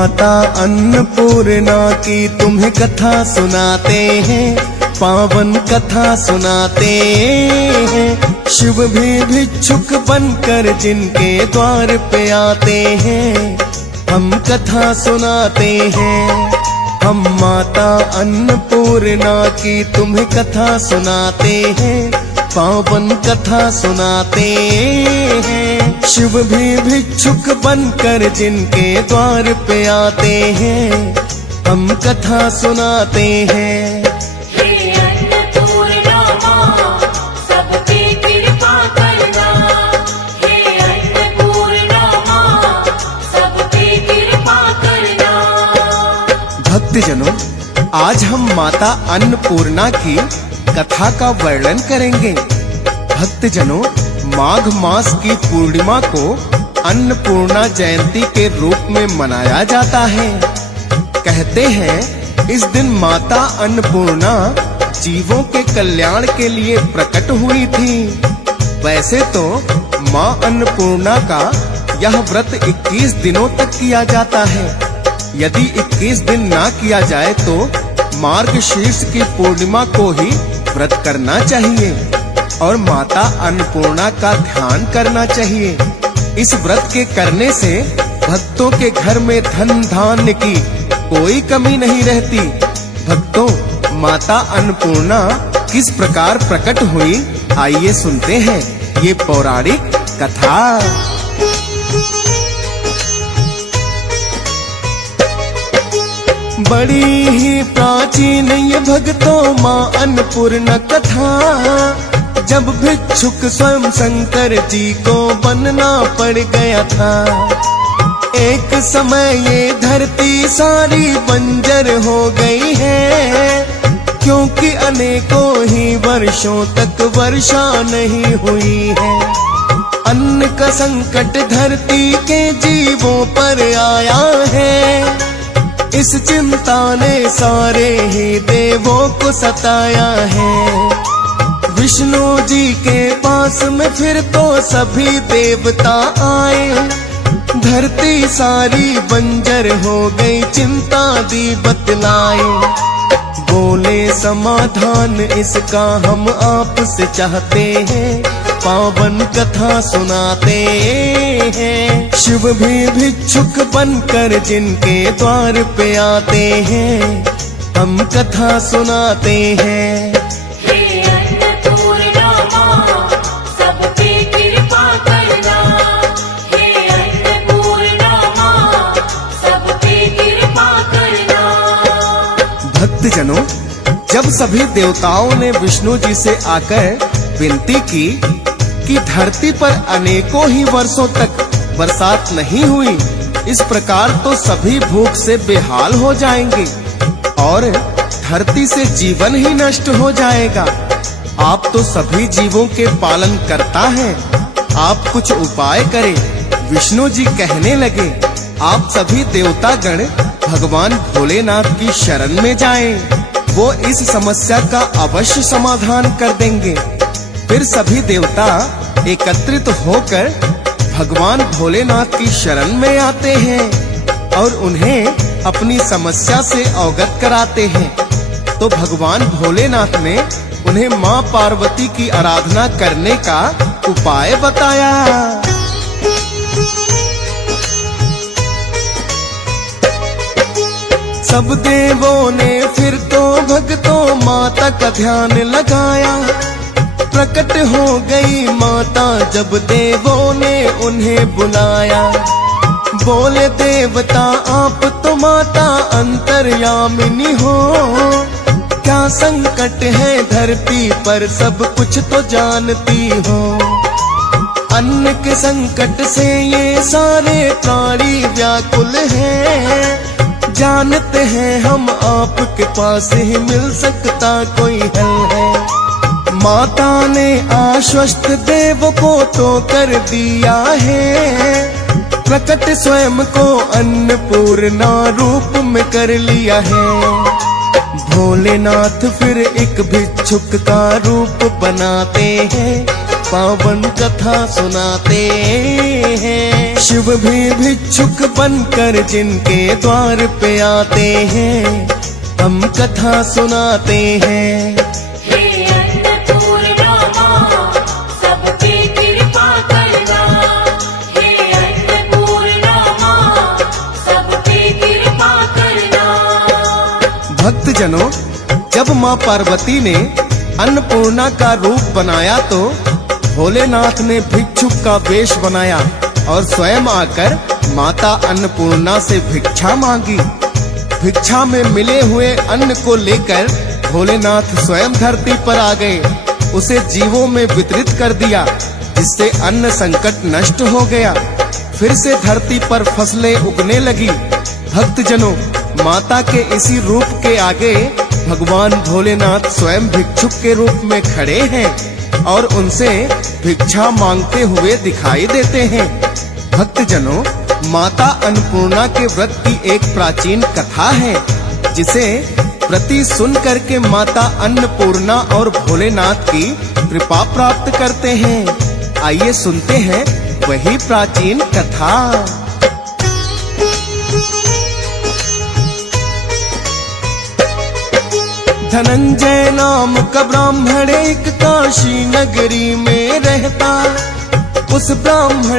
माता अन्नपूर्णा की तुम्हें कथा सुनाते हैं, पावन कथा सुनाते हैं। शिव भी भिक्षुक बनकर जिनके द्वार पे आते हैं, हम कथा सुनाते हैं। हम माता अन्नपूर्णा की तुम्हें कथा सुनाते हैं, पावन कथा सुनाते हैं। शिव भी भिक्षुक बनकर जिनके द्वार पे आते हैं, हम कथा सुनाते हैं। हे अन्नपूर्णा माँ, सब पे कृपा करना। हे अन्नपूर्णा माँ, सब पे कृपा करना। भक्तजनों, आज हम माता अन्नपूर्णा की कथा का वर्णन करेंगे। भक्तजनों, माघ मास की पूर्णिमा को अन्नपूर्णा जयंती के रूप में मनाया जाता है। कहते हैं इस दिन माता अन्नपूर्णा जीवों के कल्याण के लिए प्रकट हुई थी। वैसे तो माँ अन्नपूर्णा का यह व्रत 21 दिनों तक किया जाता है। यदि 21 दिन ना किया जाए तो मार्गशीर्ष की पूर्णिमा को ही व्रत करना चाहिए और माता अन्नपूर्णा का ध्यान करना चाहिए। इस व्रत के करने से भक्तों के घर में धन धान्य की कोई कमी नहीं रहती। भक्तों, माता अन्नपूर्णा किस प्रकार प्रकट हुई, आइए सुनते हैं ये पौराणिक कथा। बड़ी ही प्राचीन ये भक्तों माँ अन्नपूर्णा कथा। जब भिक्षुक स्वयं शंकर जी को बनना पड़ गया था। एक समय ये धरती सारी बंजर हो गई है, क्योंकि अनेकों ही वर्षों तक वर्षा नहीं हुई है। अन्न का संकट धरती के जीवों पर आया है। इस चिंता ने सारे ही देवों को सताया है। विष्णु जी के पास में फिर तो सभी देवता आए। धरती सारी बंजर हो गई, चिंता दी बतलाए। बोले समाधान इसका हम आपसे चाहते हैं, पावन कथा सुनाते हैं। शिव भी भिक्षुक बनकर जिनके द्वार पे आते हैं, हम कथा सुनाते हैं। हे अन्नपूर्णा माँ, सब पे कृपा करना। हे अन्नपूर्णा माँ, सब पे कृपा करना। भक्तजनों, जब सभी देवताओं ने विष्णु जी से आकर विनती की कि धरती पर अनेकों ही वर्षों तक बरसात नहीं हुई, इस प्रकार तो सभी भूख से बेहाल हो जाएंगे और धरती से जीवन ही नष्ट हो जाएगा। आप तो सभी जीवों के पालन करता है, आप कुछ उपाय करें। विष्णु जी कहने लगे, आप सभी देवतागण भगवान भोलेनाथ की शरण में जाएं, वो इस समस्या का अवश्य समाधान कर देंगे। फिर सभी देवता एकत्रित होकर भगवान भोलेनाथ की शरण में आते हैं और उन्हें अपनी समस्या से अवगत कराते हैं। तो भगवान भोलेनाथ ने उन्हें माँ पार्वती की आराधना करने का उपाय बताया। सब देवों ने फिर तो भक्तों माता का ध्यान लगाया। प्रकट हो गई माता जब देवों ने उन्हें बुलाया। बोले देवता आप तो माता अंतर्यामिनी हो, क्या संकट है धरती पर सब कुछ तो जानती हो। अन्न के संकट से ये सारे प्राणी व्याकुल हैं। जानते हैं हम आपके पास ही मिल सकता कोई हल है। माता ने आश्वस्त देव को तो कर दिया है। प्रकट स्वयं को अन्नपूर्णा रूप में कर लिया है। भोलेनाथ फिर एक भिक्षुक का रूप बनाते हैं पावन कथा सुनाते हैं। शिव भी भिक्षुक बनकर जिनके द्वार पे आते हैं, हम कथा सुनाते हैं। हे अन्नपूर्णा माँ, सब पे कृपा करना। हे अन्नपूर्णा माँ, सब पे कृपा करना। भक्तजनों, जब माँ पार्वती ने अन्नपूर्णा का रूप बनाया तो भोलेनाथ ने भिक्षुक का वेश बनाया और स्वयं आकर माता अन्नपूर्णा से भिक्षा मांगी। भिक्षा में मिले हुए अन्न को लेकर भोलेनाथ स्वयं धरती पर आ गए, उसे जीवों में वितरित कर दिया, जिससे अन्न संकट नष्ट हो गया। फिर से धरती पर फसलें उगने लगी। भक्तजनों, माता के इसी रूप के आगे भगवान भोलेनाथ स्वयं भिक्षुक के रूप में खड़े हैं और उनसे भिक्षा मांगते हुए दिखाई देते हैं। भक्तजनों, माता अन्नपूर्णा के व्रत की एक प्राचीन कथा है, जिसे प्रति सुन करके माता अन्नपूर्णा और भोलेनाथ की कृपा प्राप्त करते हैं। आइए सुनते हैं वही प्राचीन कथा। धनंजय नाम का ब्राह्मण एक काशी नगरी में रहता। उस ब्राह्मण